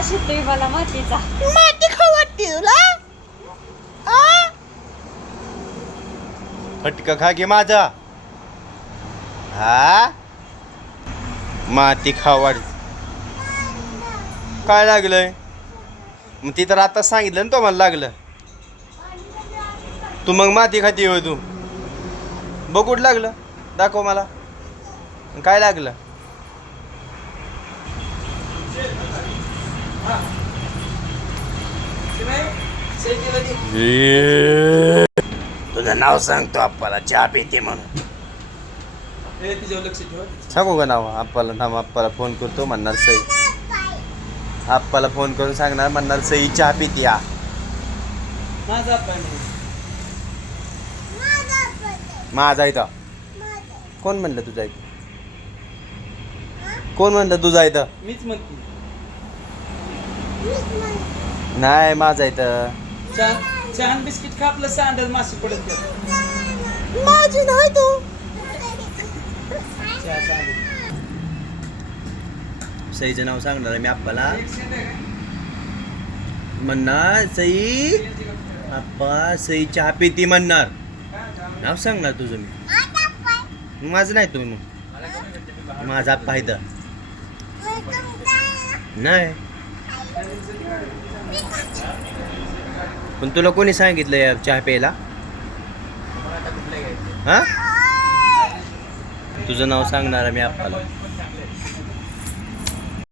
वास येतोय मला मातीचा. माती खाऊ वाटते तुला? फटका खा घे माझा. हा माती खाऊ वाट काय लागलंय? मग ती तर आता सांगितलं ना तो मला लागलं. तू मग माती खाती होय तू? बघ कुठं लागलं, दाखव मला काय लागलं. तुझं नाव सांगतो आप्पाला, चहा पिते म्हणून. सांगू का नाव आप्पाला? थांब, आप्पाला फोन करतो, म्हणणार सई. आप्पाला फोन करून सांगणार, म्हणणार सई चहा पिते. माझा इथं कोण म्हणलं तुझा इथं? कोण म्हणलं तुझा इथं? मीच म्हणते. नाही माझा इथं. छान बिस्किट खा, आपलं सांडल माशी पडत. माझी नाही तू. सईचं नाव सांगणार मी आप्पाला, म्हणणार सई आप्पा सई चहा पिती म्हणणार. नाव सांगणार तुझं मी. माझं नाही तुम्ही मग माझा आप्पा आहे तर नाही. पण तुला कोणी सांगितलं चहा प्यायला? हा तुझं नाव सांगणार मी आप्पाला.